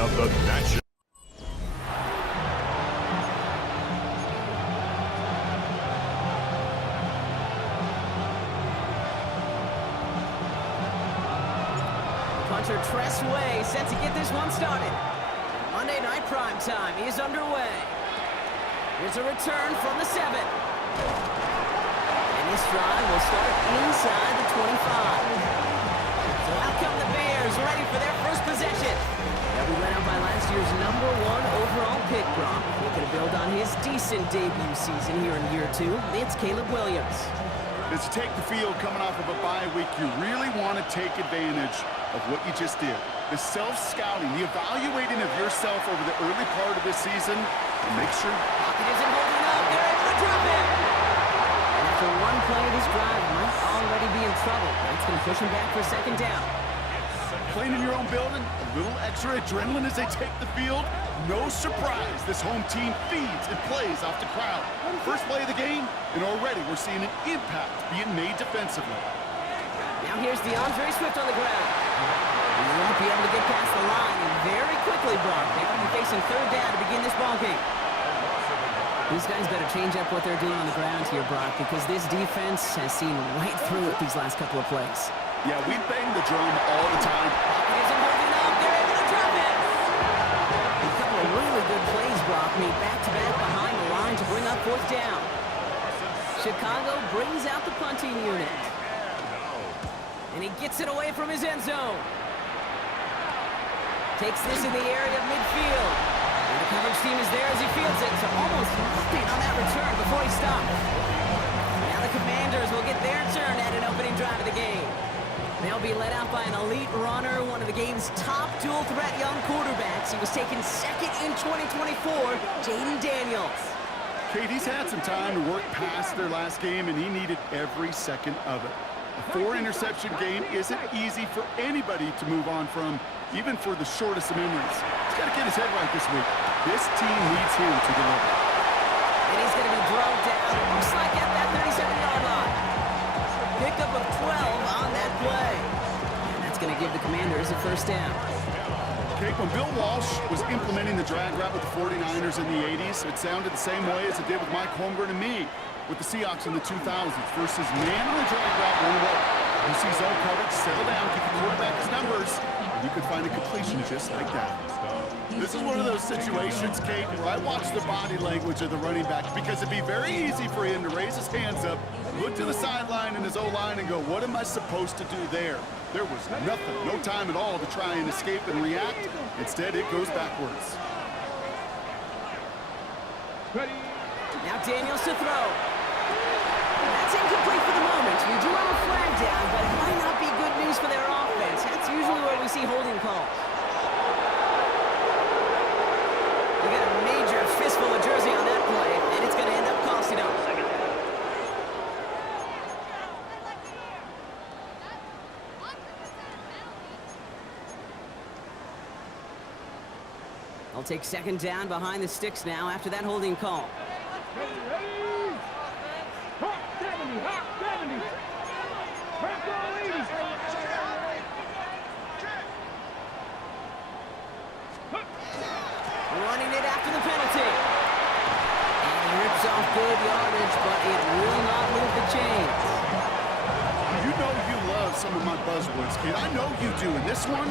of the nation. Punter Tress Way set to get this one started. Monday night prime time is underway. Here's a return from the 7. And this drive will start inside the 25. So out come the Bears, ready for their first possession. They'll be led out by last year's #1 overall pick, Brock. Looking to build on his decent debut season here in year 2. It's Caleb Williams. As you take the field coming off of a bye week, you really want to take advantage of what you just did. The self-scouting, the evaluating of yourself over the early part of this season, and make sure Pocket isn't holding up. They're able to drop him. And after one play of this drive, might already be in trouble. That's going to push him back for 2nd down. playing in your own building, a little extra adrenaline as they take the field. No surprise, this home team feeds and plays off the crowd. First play of the game, and already we're seeing an impact being made defensively. Now here's DeAndre Swift on the ground. He won't be able to get past the line, and very quickly, Brock, they will be facing 3rd down to begin this ball game. These guys better change up what they're doing on the ground here, Brock, because this defense has seen right through it these last couple of plays. Yeah, we bang the drum all the time. Pocket isn't holding up. They're able to drop it. A couple of really good plays, Brock, made back-to-back behind the line to bring up 4th down. Chicago brings out the punting unit. And he gets it away from his end zone. Takes this in the area of midfield. And the coverage team is there as he fields it. So almost nothing on that return before he stops. Now the Commanders will get their turn at an opening drive of the game. They'll be led out by an elite runner, one of the game's top dual-threat young quarterbacks. He was taken 2nd in 2024, Jaden Daniels. Katie's had some time to work past their last game, and he needed every second of it. A 4-interception game isn't easy for anybody to move on from, even for the shortest of memories. He's got to get his head right this week. This team needs him to deliver. And he's going to be drugged down, looks like at that 37-yard line. Pickup of 12 on that play. And that's going to give the Commanders a 1st down. Kate, when Bill Walsh was implementing the drag route with the 49ers in the 80s, it sounded the same way as it did with Mike Holmgren and me with the Seahawks in the 2000s versus man on the drag route one way. You see zone coverage, settle down, get the quarterback his numbers, and you could find a completion just like that. This is one of those situations, Kate, where I watch the body language of the running back because it'd be very easy for him to raise his hands up, look to the sideline in his O-line and go, what am I supposed to do there? There was nothing, no time at all to try and escape and react. Instead, it goes backwards. Now Daniels to throw. That's incomplete for the moment. We do have a flag down, but it might not be good news for their offense. That's usually where we see holding calls. You got a major fistful of jersey on that play, and it's going to end up costing them. They'll take 2nd down behind the sticks now after that holding call. Running it after the penalty. And rips off good yardage, but it will not move the chains. You know you love some of my buzzwords, kid. I know you do. And this one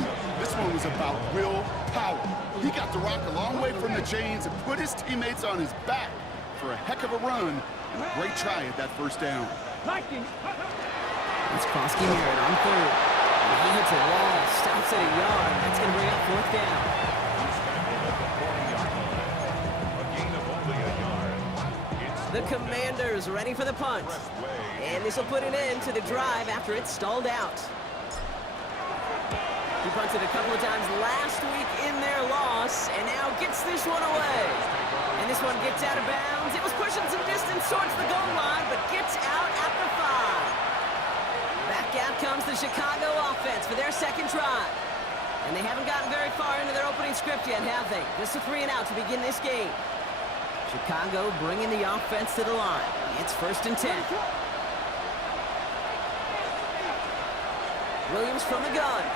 was about real power. He got the rock a long way from the chains and put his teammates on his back for a heck of a run and a great try at that 1st down. It's Krosky Merritt on 3rd. And he hits a wall, stops at a yard. That's going to bring up 4th down. The Commanders ready for the punt. And this will put an end to the drive after it stalled out. He punted a couple of times last week in their loss, and now gets this one away. And this one gets out of bounds. It was pushing some distance towards the goal line, but gets out at the 5. Back out comes the Chicago offense for their 2nd drive. And they haven't gotten very far into their opening script yet, have they? Just a 3-and-out to begin this game. Chicago bringing the offense to the line. It's 1st and 10. Williams from the gun.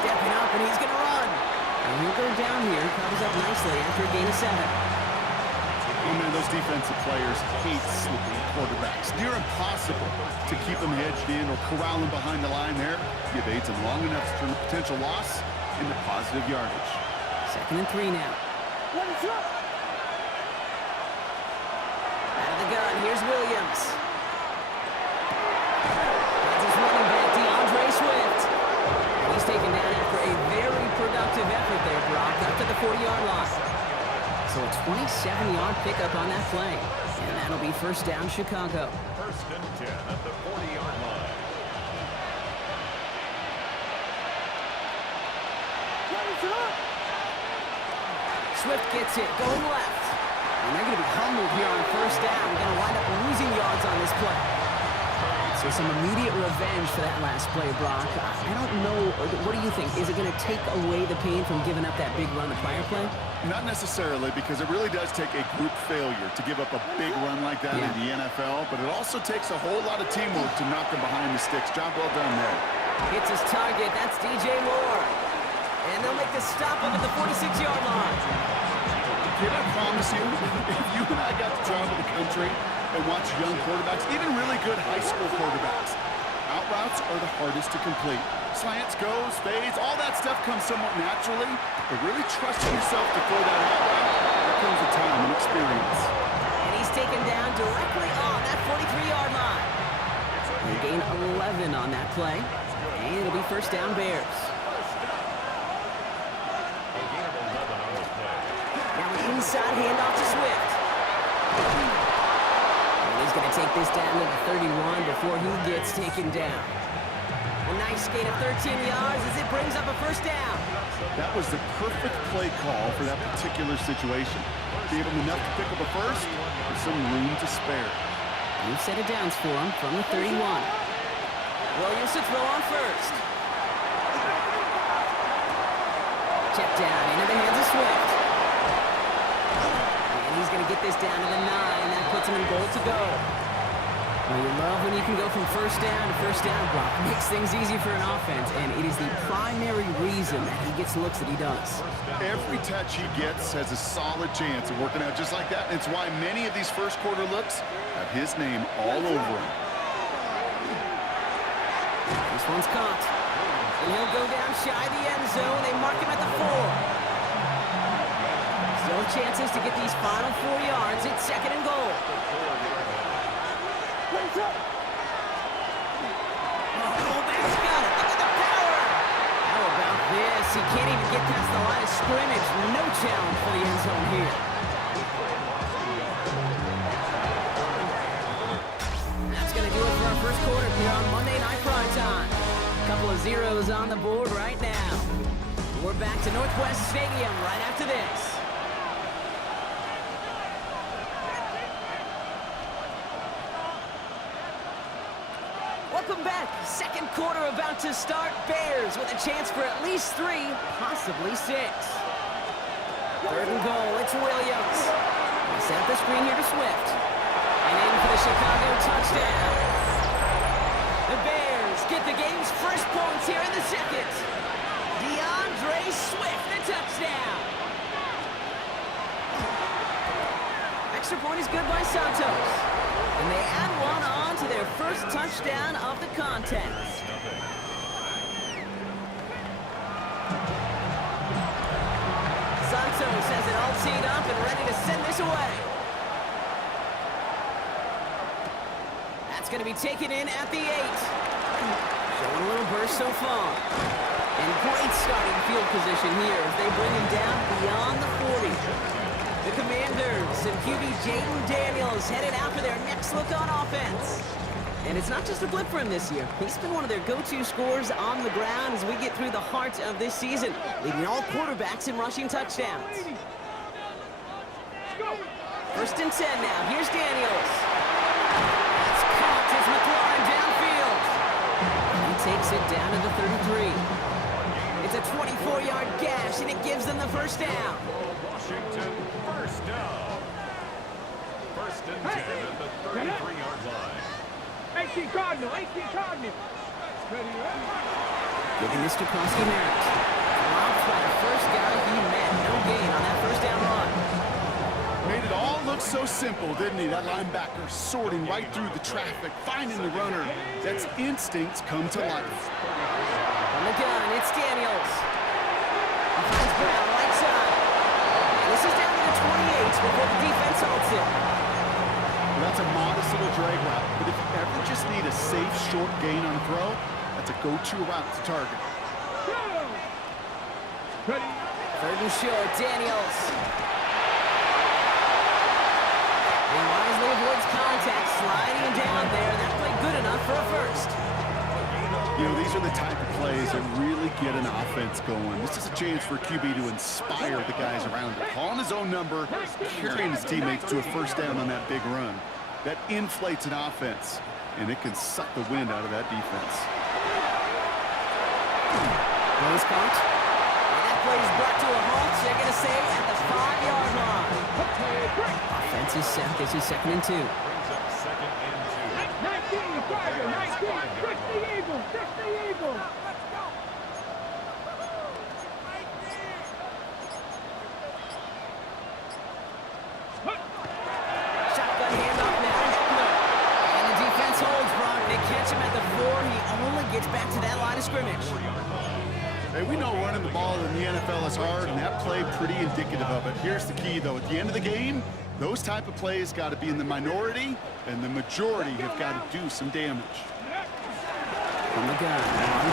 Stepping up up, and he's going to run. And he'll go down here. Covers up nicely after a gain of 7. Oh, man, those defensive players hate slipping quarterbacks. Near impossible to keep them hedged in or corral them behind the line there. Give aids them long enough to turn a potential loss into positive yardage. 2nd and 3 now. Out of the gun, here's Williams. That's his running back, DeAndre Swift. He's taken down after a very productive effort there, Brock, up to the 40-yard line. So a 27-yard pickup on that play. And that'll be first down, Chicago. 1st and 10 at the 40-yard line. Swift gets it, going left. And they're going to be humbled here on first down. Going to wind up losing yards on this play. So some immediate revenge for that last play, Brock. I don't know. What do you think? Is it going to take away the pain from giving up that big run the prior play? Not necessarily, because it really does take a group failure to give up a big run like that in the NFL, but it also takes a whole lot of teamwork to knock them behind the sticks. Job well done there. Hits his target. That's DJ Moore. And they'll make the stop up at the 46-yard line. Kid, I promise you, if you and I got to travel the country and watch young quarterbacks, even really good high school quarterbacks, out routes are the hardest to complete. Slants, goes, fades, all that stuff comes somewhat naturally, but really trusting yourself to throw that out route, that comes with time and experience. And he's taken down directly on that 43-yard line. They gain 11 on that play, and it'll be first down Bears. Inside handoff to Swift. And he's going to take this down to the 31 before he gets taken down. A nice gain of 13 yards as it brings up a first down. That was the perfect play call for that particular situation. Gave him enough to pick up a first with some room to spare. New set of downs for him from the 31. Williams to throw on first. Check down into the hands of Swift. He's going to get this down to the 9. That puts him in goal to go. Well, you love when you can go from first down to first down, Brock. Makes things easy for an offense, and it is the primary reason that he gets the looks that he does. Every touch he gets has a solid chance of working out just like that. It's why many of these first quarter looks have his name all over them. This one's caught. And he'll go down shy of the end zone. They mark him at the 4. Still chances to get these final 4 yards. It's 2nd and goal. Fullback's got it. Look at the power. How about this? He can't even get past the line of scrimmage. No challenge for the end zone here. That's going to do it for our first quarter here on Monday Night Primetime. A couple of zeros on the board right now. We're back to Northwest Stadium right after this. Welcome back. Second quarter about to start. Bears with a chance for at least 3, possibly 6. 3rd and goal. It's Williams. They set up the screen here to Swift. And in for the Chicago touchdown. The Bears get the game's first points here in the 2nd. DeAndre Swift, the touchdown. Extra point is good by Santos. And they add one on to their first touchdown of the contest. Santos has it all teed up and ready to send this away. That's going to be taken in at the 8. Showing a little burst so far. And great starting field position here as they bring him down beyond the 40. The Commanders and QB Jaden Daniels headed out for their next look on offense. And it's not just a blip for him this year. He's been one of their go-to scorers on the ground as we get through the heart of this season, leading all quarterbacks in rushing touchdowns. 1st and 10 now. Here's Daniels. It's caught as McLaurin downfield. He takes it down to the 33. It's a 24-yard gash, and it gives them the first down. Washington, first down. 1st and 10 at the 33-yard line. 18 Cardinal. Giving this to Krosky Merritt. by the first guy he met. No gain on that first down run. Made it all look so simple, didn't he? That linebacker sorting right through the traffic, finding the runner. That's instincts come to life. On the gun, it's Daniels. He finds Brown right side. And this is down to the 28 before the defense holds it. Well, that's a modest little drag route, but if you ever just need a safe, short gain on throw, that's a go-to route to target. Third and short, Daniels. He wisely avoids contact, sliding down there. That played good enough for a first. You know, these are the type of plays that really get an offense going. This is a chance for a QB to inspire the guys around him. Calling his own number, carrying his teammates to a first down on that big run. That inflates an offense, and it can suck the wind out of that defense. Plays caught. And that play is brought to a halt. They're going to say at the 5-yard line. Offense is set. This is 2nd and 2. Brings up 2nd and 2. 19, Tiger, 19, 60 Eagles, 60 Eagles. Let's go. Shotgun handoff now. Heckler. And the defense holds Brock. They catch him at the 4. He only gets back to that line of scrimmage. Hey, we know running the ball in the NFL is hard, and that play pretty indicative of it. Here's the key, though. At the end of the game, those type of plays got to be in the minority, and the majority have got to do some damage. From the gun, and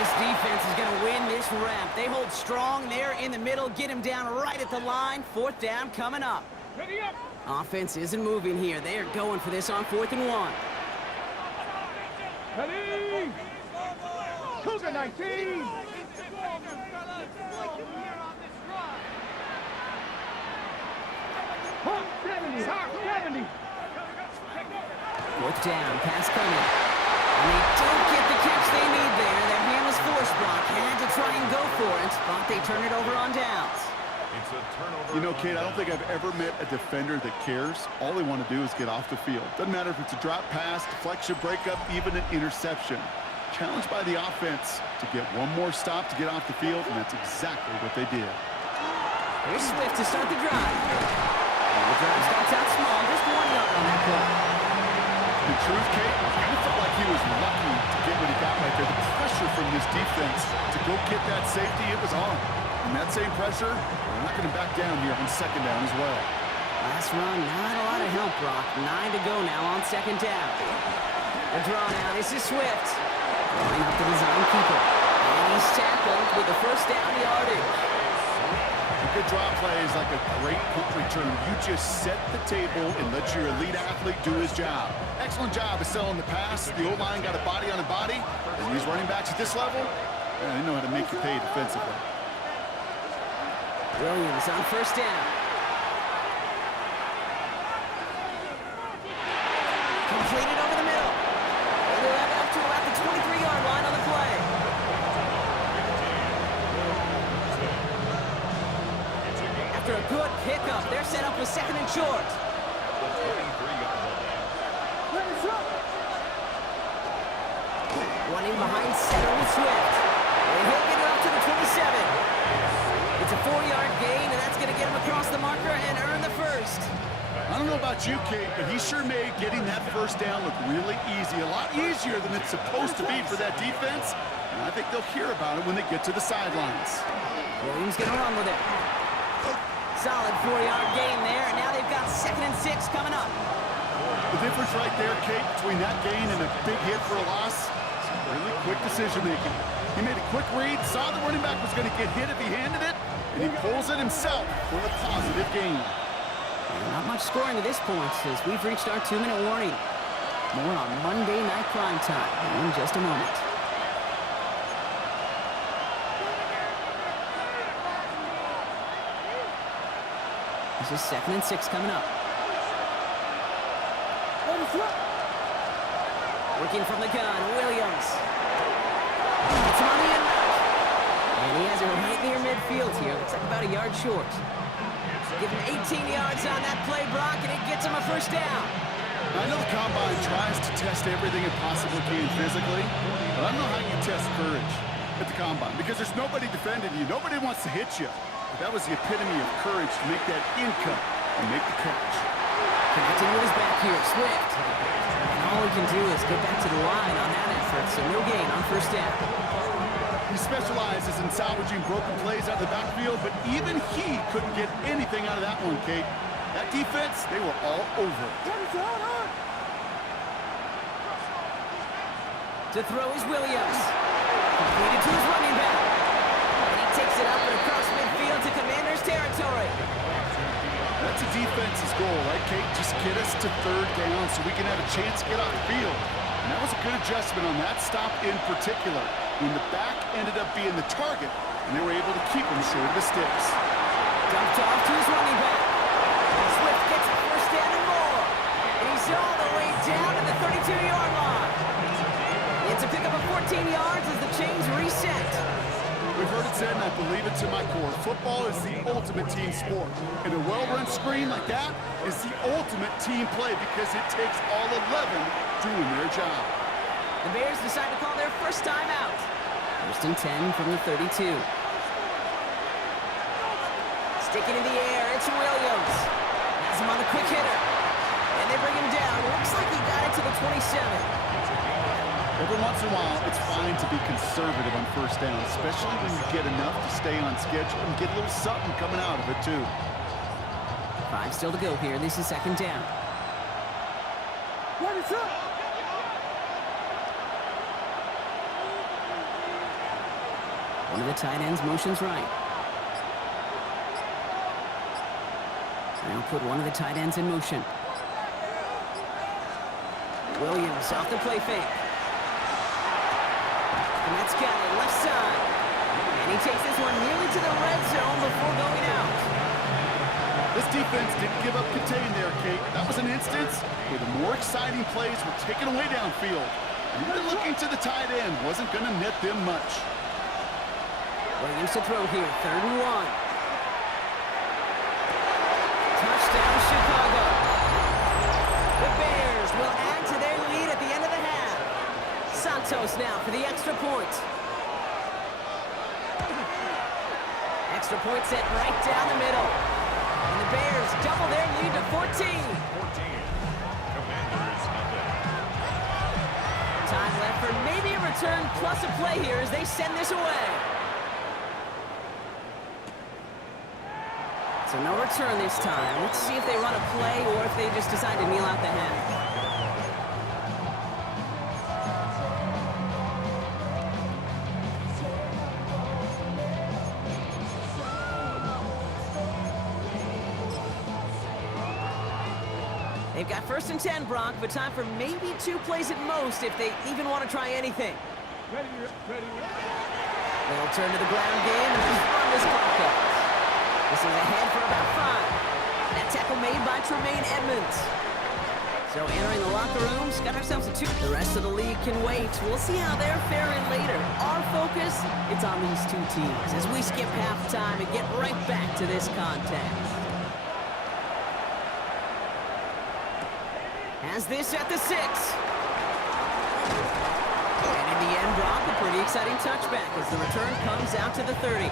this defense is going to win this ramp. They hold strong there in the middle, get him down right at the line. 4th down coming up. Ready up. Offense isn't moving here. They are going for this on 4th and 1. Ready. Cougar 19. 70, 70. 4th down, pass coming. And they don't get the catch they need there. Their hand was forced. Brock had to try and go for it, but they turn it over on downs. It's a turnover. You know, Kate, I don't think I've ever met a defender that cares. All they want to do is get off the field. Doesn't matter if it's a drop pass, deflection, breakup, even an interception. Challenged by the offense to get one more stop to get off the field, and that's exactly what they did. Here's Swift to start the drive. And the drive starts out small, just 1 yard on that play. The truth, Kate, I kind of felt like he was lucky to get what he got right there. The pressure from this defense to go get that safety, it was on. And that same pressure, they're not going to back down here on 2nd down as well. Last run, not a lot of help, Brock. 9 to go now on 2nd down. The draw now, this is Swift. Going up to the zone keeper. And he's tackled with the first down yardage. A good draw play is like a great punt return. You just set the table and let your elite athlete do his job. Excellent job of selling the pass. The O-line got a body on a body. And these running backs at this level, they know how to make you pay defensively. Williams on 1st down. Completed over the middle. And they'll have it up to about the 23-yard line on the play. After a good pickup, they're set up with 2nd and short. Running behind center with Swift. And he'll get it up to the 27. It's a 4-yard gain, and that's going to get him across the marker and earn the first. I don't know about you, Kate, but he sure made getting that first down look really easy. A lot easier than it's supposed to be for that defense. And I think they'll hear about it when they get to the sidelines. Williams going to run with it. Solid 4-yard gain there, and now they've got 2nd and 6 coming up. The difference right there, Kate, between that gain and a big hit for a loss, really quick decision-making. He made a quick read, saw the running back was going to get hit if he handed it, and he pulls it himself for a positive gain. Not much scoring at this point as we've reached our 2-minute warning. More on Monday Night Prime Time in just a moment. This is 2nd and 6 coming up. Working from the gun, Williams. It's on the end. And he has it right near midfield here. Looks like about a yard short. Give him 18 yards on that play, Brock, and it gets him a first down. I know the Combine tries to test everything it possibly can physically, but I don't know how you test courage. at the combine because there's nobody defending you. Nobody wants to hit you. But that was the epitome of courage to make that in cut and make the catch. Connecting with his back here, Swift. And all he can do is get back to the line on that effort, so no gain on first down. He specializes in salvaging broken plays out of the backfield, but even he couldn't get anything out of that one, Kate. That defense, they were all over it. To throw is Williams. Completed to his running back. And he takes it up and across midfield to Commander's territory. That's a defense's goal, right, Kate? Just get us to third down so we can have a chance to get off the field. And that was a good adjustment on that stop in particular, when the back ended up being the target, and they were able to keep him short of the sticks. Dumped off to his running back. Swift gets a first down and more. And he's all the way down to the 32-yard line. It's a pickup of 14 yards as the chains reset. We've heard it said, and I believe it to my core, football is the ultimate team sport. And a well-run screen like that is the ultimate team play because it takes all 11 doing their job. The Bears decide to call their first time out. First and 10 from the 32. Sticking in the air, it's Williams. Has him on the quick hitter. And they bring him down. Looks like he got it to the 27. Every once in a while, it's fine to be conservative on first down, especially when you get enough to stay on schedule and get a little something coming out of it, too. 5 still to go here. This is second down. What is up? One of the tight ends motions right. Now put one of the tight ends in motion. Williams off the play fake. And that's got it, left side. And he takes this one nearly to the red zone before going out. This defense didn't give up contain there, Kate. That was an instance where the more exciting plays were taken away downfield. Even looking to the tight end wasn't going to net them much. Williams to throw here, 3rd and 1. Touchdown, Chicago. The Bears will add to their lead at the end of the half. Santos now for the extra point. Extra point set right down the middle. And the Bears double their lead to 14. 14. Commanders nothing. Time left for maybe a return plus a play here as they send this away. So no return this time. Let's see if they run a play or if they just decide to kneel out the half. They've got 1st and 10, Brock, but time for maybe 2 plays at most if they even want to try anything. Ready. They'll turn to the ground game and run this clock out. This is ahead for about 5. That tackle made by Tremaine Edmonds. So entering the locker rooms, got ourselves a 2. The rest of the league can wait. We'll see how they're faring later. Our focus, it's on these 2 teams as we skip halftime and get right back to this contest. Has this at the 6. And in the end, Brock, a pretty exciting touchback as the return comes out to the 30.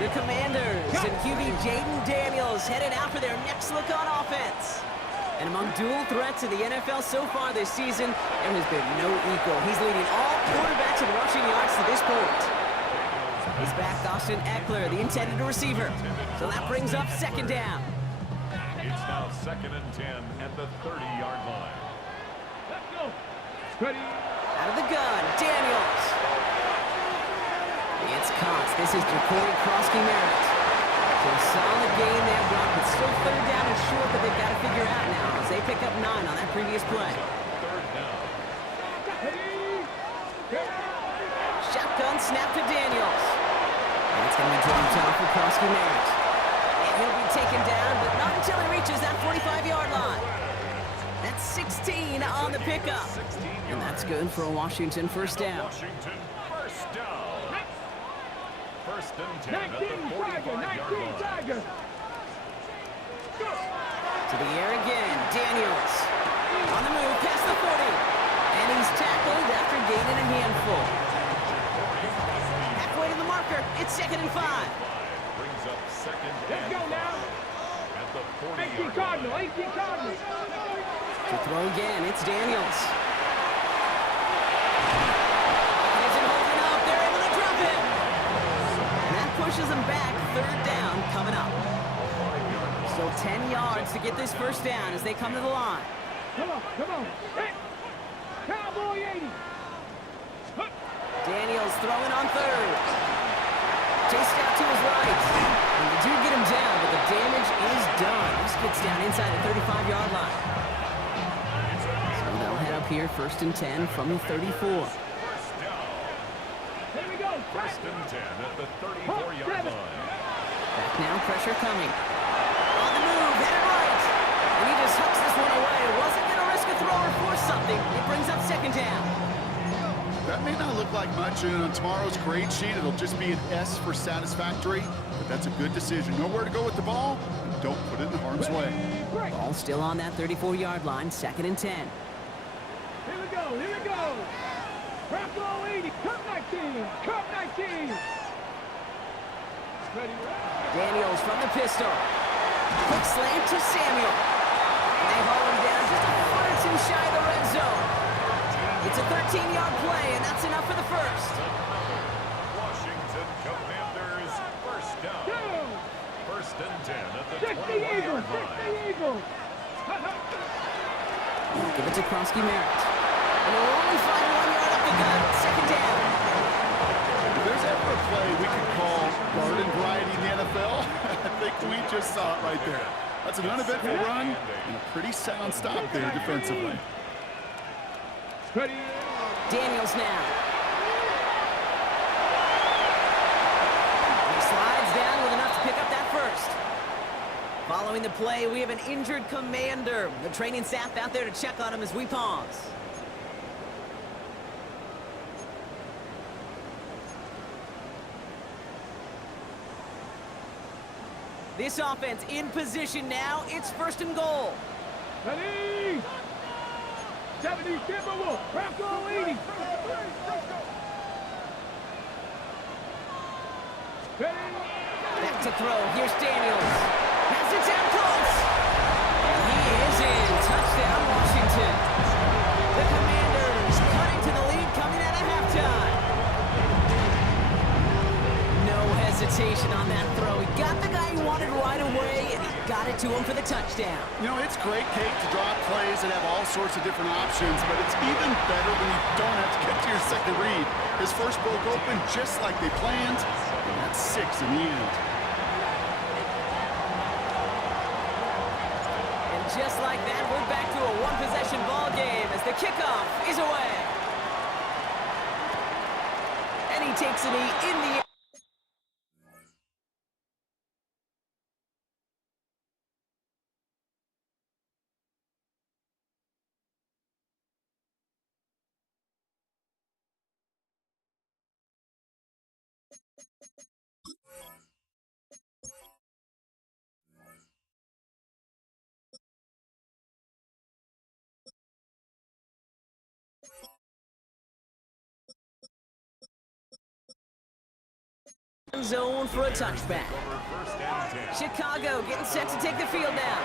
The Commanders and QB Jaden Daniels headed out for their next look on offense. And among dual threats in the NFL so far this season, there has been no equal. He's leading all quarterbacks in rushing yards to this point. He's back Austin Eckler, the intended receiver. So that brings up second down. It's now 2nd and 10 at the 30-yard line. Let's go. Ready. Out of the gun, Daniels. It's caught. This is Jacory Krosky-Merritt. So a solid gain there, Brock. It's still 3rd down and short, but they've got to figure out now as they pick up 9 on that previous play. 3rd down. Shotgun snap to Daniels. And it's going to be drum time for Krosky-Merritt. And he'll be taken down, but not until he reaches that 45-yard line. That's 16 on the pickup. And that's good for a Washington first down. Washington first down. 1st and 10 at the 19 45-yard line. Tiger. To the air again, Daniels. On the move, past the 40. And he's tackled after gaining a handful. It's 2nd and 5. Brings up second Let's and go now. 5 at the 18 40-yard Cardinal, line. 18 Cardinal. To throw again, it's Daniels. Isn't holding up. They're able to drop it. And that pushes them back. 3rd down coming up. So 10 yards to get this first down as they come to the line. Come on, come on. Hey, Cowboy 80. Daniels throwing on 3rd. Chased out to his right. And they do get him down, but the damage is done. This gets down inside the 35-yard line. So they'll head up here, 1st and 10 from the 34. First down. Here we go. First and 10 at the 34-yard line. Back now, pressure coming. On the move, headed right. And he just hucks this one away. Wasn't going to risk a throw or force something. It brings up 2nd down. That may not look like much, and on tomorrow's grade sheet, it'll just be an S for satisfactory, but that's a good decision. Know where to go with the ball, and don't put it in harm's way. Break. Ball still on that 34-yard line, 2nd and 10. Here we go, here we go. Bronco 80, Cup 19, Cup 19. Ready, Daniels from the pistol. Quick slant to Samuel. And they haul him down just a foot or two shy of the red zone. It's a 13-yard play, and that's enough for the first. Washington Commanders first down. Two. First and 10 at the 60 Eagles, 21-yard line. 60 Eagles. Give it to Krosky Merritt. And they'll only find 1 yard up the gut. 2nd down. If there's ever a play we could call garden variety in the NFL, I think we just saw it right there. That's an uneventful run and a pretty sound stop there defensively. Ready. Daniels now. He slides down with enough to pick up that first. Following the play, we have an injured commander. The training staff out there to check on him as we pause. This offense in position now. It's 1st and goal. Ready. 70 Timberwolf, Bronco 80. Ready. Back to throw. Here's Daniels. Has it down close. And he is in. Touchdown, Washington. The Commanders cutting to the lead coming out of halftime. No hesitation on that throw. He got the guy he wanted right away, and he got it to him for the touchdown. You know, it's great, Kate, to draw plays that have all sorts of different options, but it's even better when you don't have to get to your second read. His first broke open just like they planned, and that's 6 in the end. And just like that, we're back to a one-possession ball game as the kickoff is away. And he takes a knee in the air. Zone for a touchback. Chicago getting set to take the field down.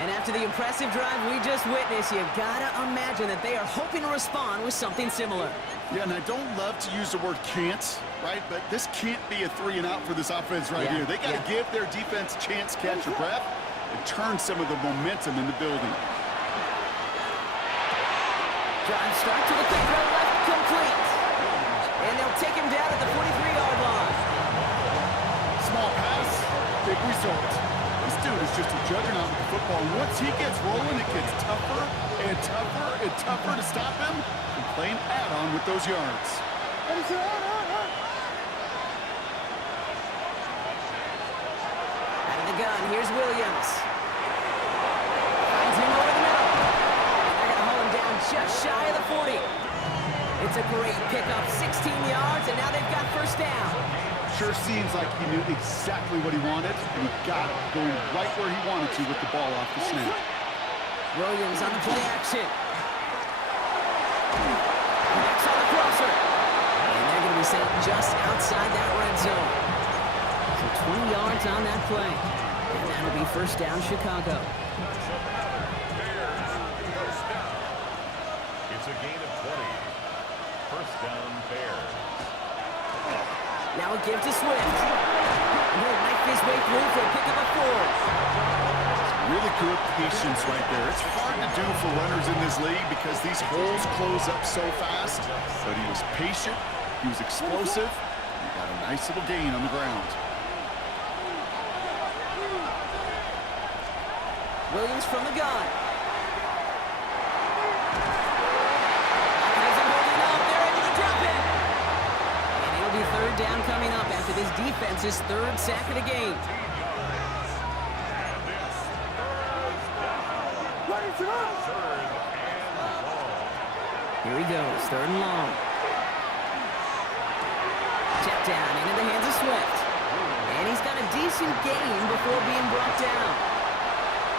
And after the impressive drive we just witnessed, you gotta imagine that they are hoping to respond with something similar. Yeah, and I don't love to use the word can't, right? But this can't be a 3-and-out for this offense right here. They got to give their defense a chance to catch their breath and turn some of the momentum in the building. Drive start to the quick throw left, complete. And they'll take him down at the 43-yard line. Small pass, big result. This dude is just a juggernaut with the football. And once he gets rolling, it gets tougher and tougher and tougher to stop him from playing add-on with those yards. Out of the gun, here's Williams. Finds him over the middle. And they're gonna hold him down just shy of the 40. It's a great pickup, 16 yards, and now they've got first down. Sure seems like he knew exactly what he wanted, and he got it, going right where he wanted to with the ball off the snap. Williams on the play action. Next on the crosser. And they're going to be sent just outside that red zone. So 20 yards on that play. And that'll be first down, Chicago. Bears, first down. It's a gain of 20. First down, Bears. Now a give to Swift. And he'll knife his way through for a pickup of 4. Really good patience right there. It's hard to do for runners in this league because these holes close up so fast. But he was patient, he was explosive, and he got a nice little gain on the ground. Williams from the gun. Has him holding up. They're able to drop it. And it'll be third down coming up after this defense's third sack of the game. Here he goes, third and long. Check down into the hands of Swift. And he's got a decent gain before being brought down.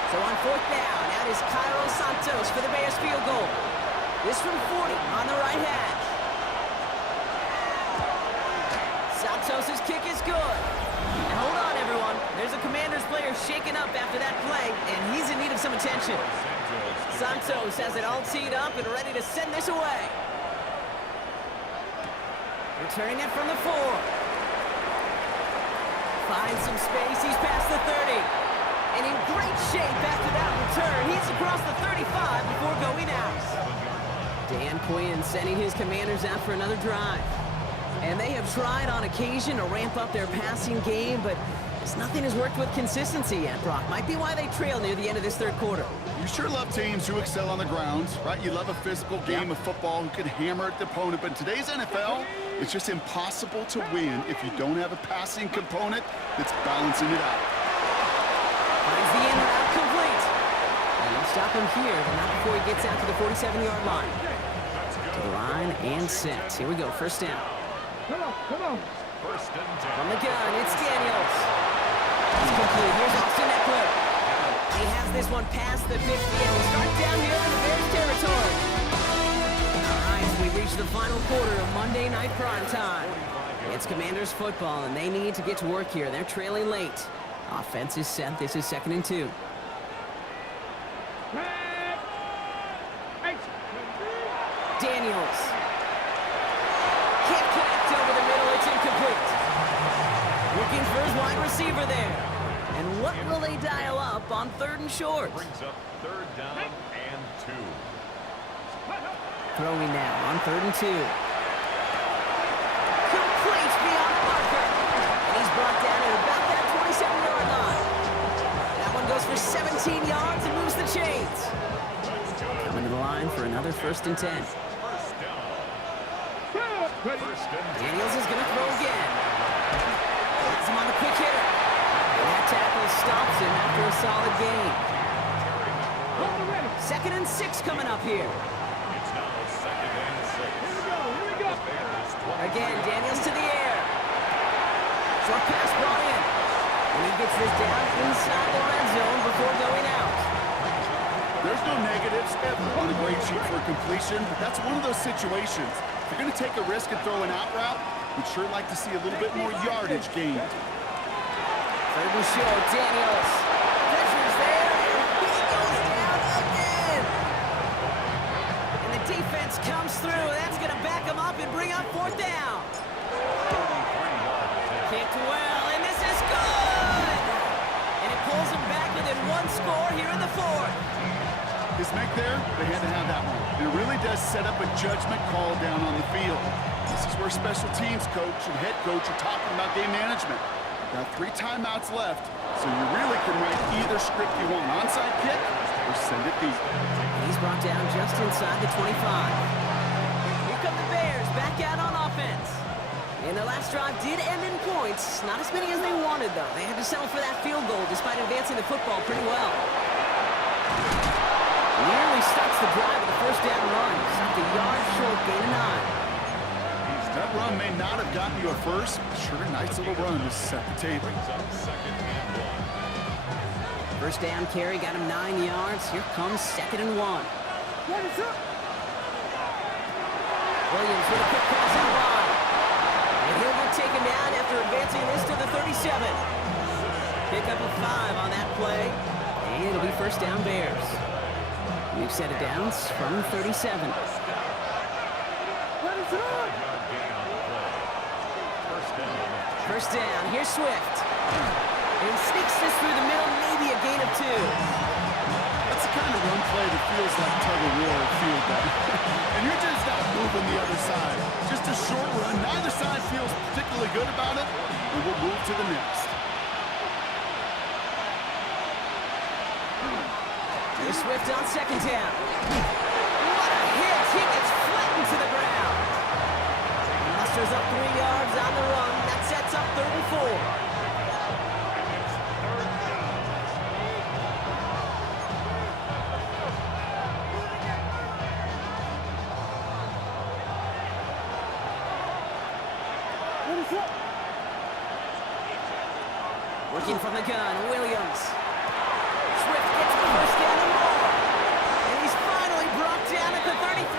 So on fourth down, that is Cairo Santos for the Bears field goal. This from 40 on the right hash. Santos' kick is good. And hold on, everyone. There's a Commanders player shaken up after that play, and he's in need of some attention. Santos has it all teed up and ready to send this away. Returning it from the 4. Finds some space. He's past the 30. And in great shape after that return. He's across the 35 before going out. Dan Quinn sending his Commanders out for another drive. And they have tried on occasion to ramp up their passing game, but nothing has worked with consistency yet, Brock. Might be why they trail near the end of this third quarter. You sure love teams who excel on the ground, right? You love a physical game of football who can hammer at the opponent, but in today's NFL, it's just impossible to win if you don't have a passing component that's balancing it out. Finds the in route complete. And they'll stop him here, but not before he gets out to the 47-yard line. To the line and set. Here we go, first down. Come on, come on. First and 10. From the gun, it's Daniels. It's complete. Here's Austin Eckler. He has this one past the 50, and we'll start down here in the Bears territory. All right, we reach the final quarter of Monday Night Primetime. It's Commanders football, and they need to get to work here. They're trailing late. Offense is set. This is 2nd and 2. Daniels. Can't connect over the middle. It's incomplete. Looking for his wide receiver there. And what will they dial up on 3rd and short? Brings up third down and 2. Throwing now on 3rd and 2. Complete beyond the marker. And he's brought down at about that 27-yard line. That one goes for 17 yards and moves the chains. Coming to the line for another 1st and 10. First down. First and 10. Daniels is going to throw again. Gets him on the quick hitter. And that tackle stops him after a solid gain. 2nd and 6 coming up here. It's now 2nd and 6. Here we go. Again, Daniels to the air. Short pass brought in. And he gets this down inside the red zone before going out. There's no negatives ever on a grade sheet for completion, but that's one of those situations. If you're going to take a risk and throw an out route, we'd sure like to see a little bit more yardage gained. 3rd and short, Daniels. Pressure's there, and he goes down again. And the defense comes through. That's going to back him up and bring up 4th down. Kicked well, and this is good. And it pulls him back within 1 score here in the 4th. His make there, they had to have that one. It really does set up a judgment call down on the field. This is where special teams coach and head coach are talking about game management. Got 3 timeouts left, so you really can write either script you want. Onside kick or send it deep. He's brought down just inside the 25. Here come the Bears back out on offense. And their last drive did end in points. Not as many as they wanted, though. They had to settle for that field goal despite advancing the football pretty well. Nearly starts the drive with a 1st down run. Stopped a yard short, gain of 9. That run may not have gotten you a first, but sure, a nice little run to set the table. Brings up 2nd and 1. 1st down carry got him 9 yards. Here comes 2nd and 1. What is up? Williams with a quick pass out wide. And he'll get taken down after advancing bouncing this to the 37. Pick up a 5 on that play. And it'll be first down Bears. New set of downs from the 37. First down, here's Swift. And he sneaks this through the middle, maybe a gain of 2. That's the kind of run play that feels like tug-of-war field down. And you're just not moving the other side. Just a short run. Neither side feels particularly good about it. And we'll move to the next. Here's Swift on second down. What a hit! He gets flattened to the ground. He musters up 3 yards on the run. That sets up 3rd and 4. Working from the gun, Williams. Swift gets the first down and more. And he's finally brought down at the 33.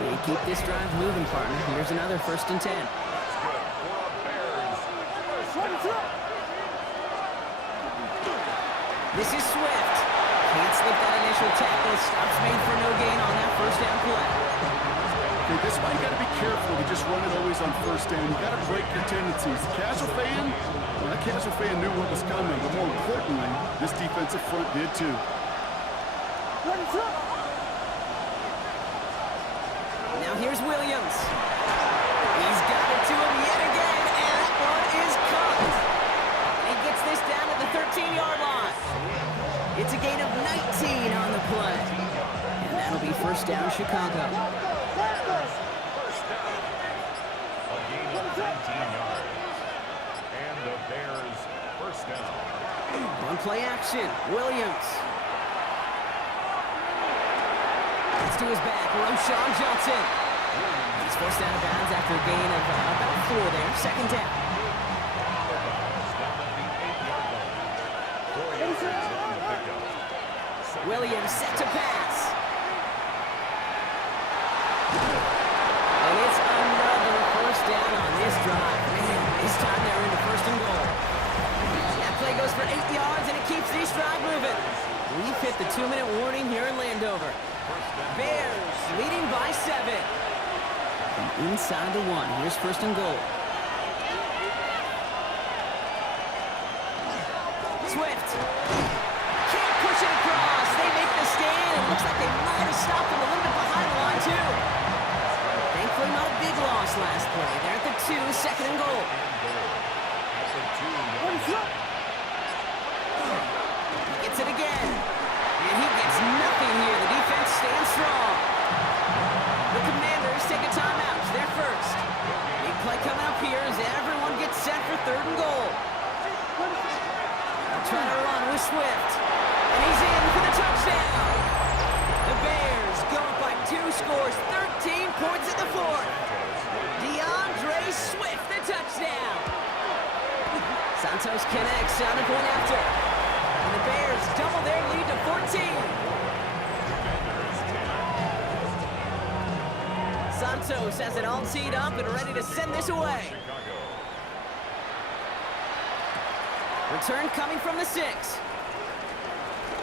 They keep this drive moving, partner. Here's another 1st and 10. This is Swift. Can't slip that initial tackle. Stops made for no gain on that first down play. Okay, this is why you got to be careful to just run it always on first down. You got to break your tendencies. The casual fan, well, that casual fan knew what was coming, but more importantly, this defensive front did too. Now here's Williams. He's got it to him yet again, and that one is caught. He gets this down to the 13-yard line. It's a gain of 19 on the play. And that'll be first down, Chicago. First down. A gain of 19 yards. And the Bears first down. On play action, Williams. It's to his back, Roshan Johnson. He's forced out of bounds after a gain of about 4 there. Second down. Williams set to pass. And it's another first down on this drive. Man, this time they're into 1st and goal. That play goes for 8 yards, and it keeps this drive moving. We've hit the 2-minute warning here in Landover. Bears leading by 7. From inside the 1. Here's 1st and goal. Swift. Can't push it across. They make the stand. It looks like they might have stopped him a little bit behind the line, too. Thankfully, not a big loss last play. They're at the 2, 2nd and goal. He gets it again. And he gets nothing here. The defense stands strong. The Commanders take a timeout. They're first. Big play coming up here as everyone gets set for 3rd and goal. They'll try to run with Swift. And he's in for the touchdown. The Bears go up by 2 scores, 13 points in the 4th. DeAndre Swift, the touchdown. Santos connects on a point after. And the Bears double their lead to 14. Santos has it all teed up and ready to send this away. Return coming from the 6.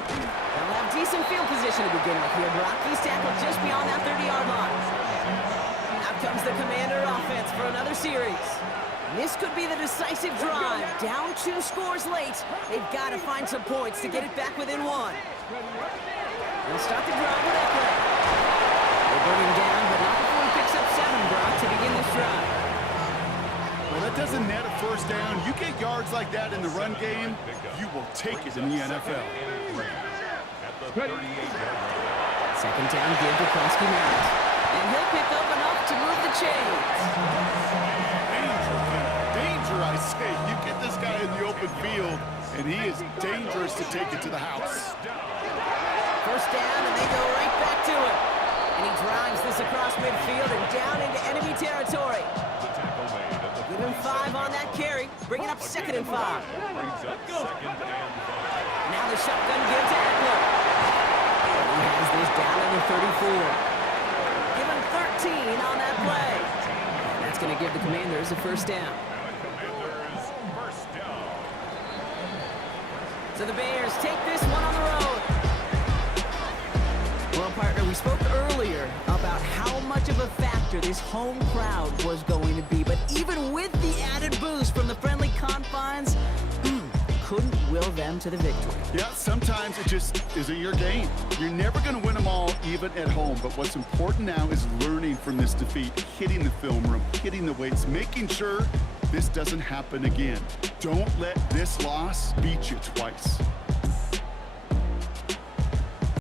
They'll have decent field position to begin with here. Brock, he's tackled just beyond that 30-yard line. Out comes the Commander offense for another series. This could be the decisive drive. Down 2 scores late. They've got to find some points to get it back within 1. They'll start the drive with Eckler. They bring him down, but not before he picks up 7, Brock, to begin this drive. Well, that doesn't net a first down. You get yards like that in the run game, you will take it in the NFL. Second down, give to Kronsky Merritt. And he'll pick up enough to move the chains. Danger, I say. You get this guy in the open field, and he is dangerous to take it to the house. First down, and they go right back to it. And he drives this across midfield and down into enemy territory. Give him 5 on that carry, bringing up 2nd and 5. Now the shotgun give to Eckler. He has this down to the 34. Given on that play. That's going to give the Commanders a first down. Commanders first down. So the Bears take this one on the road. Well, partner, we spoke earlier about how much of a factor this home crowd was going to be, but even with the added boost from the friendly confines, couldn't will them to the victory. Yeah, sometimes it just isn't your game. You're never going to win them all, even at home. But what's important now is learning from this defeat, hitting the film room, hitting the weights, making sure this doesn't happen again. Don't let this loss beat you twice.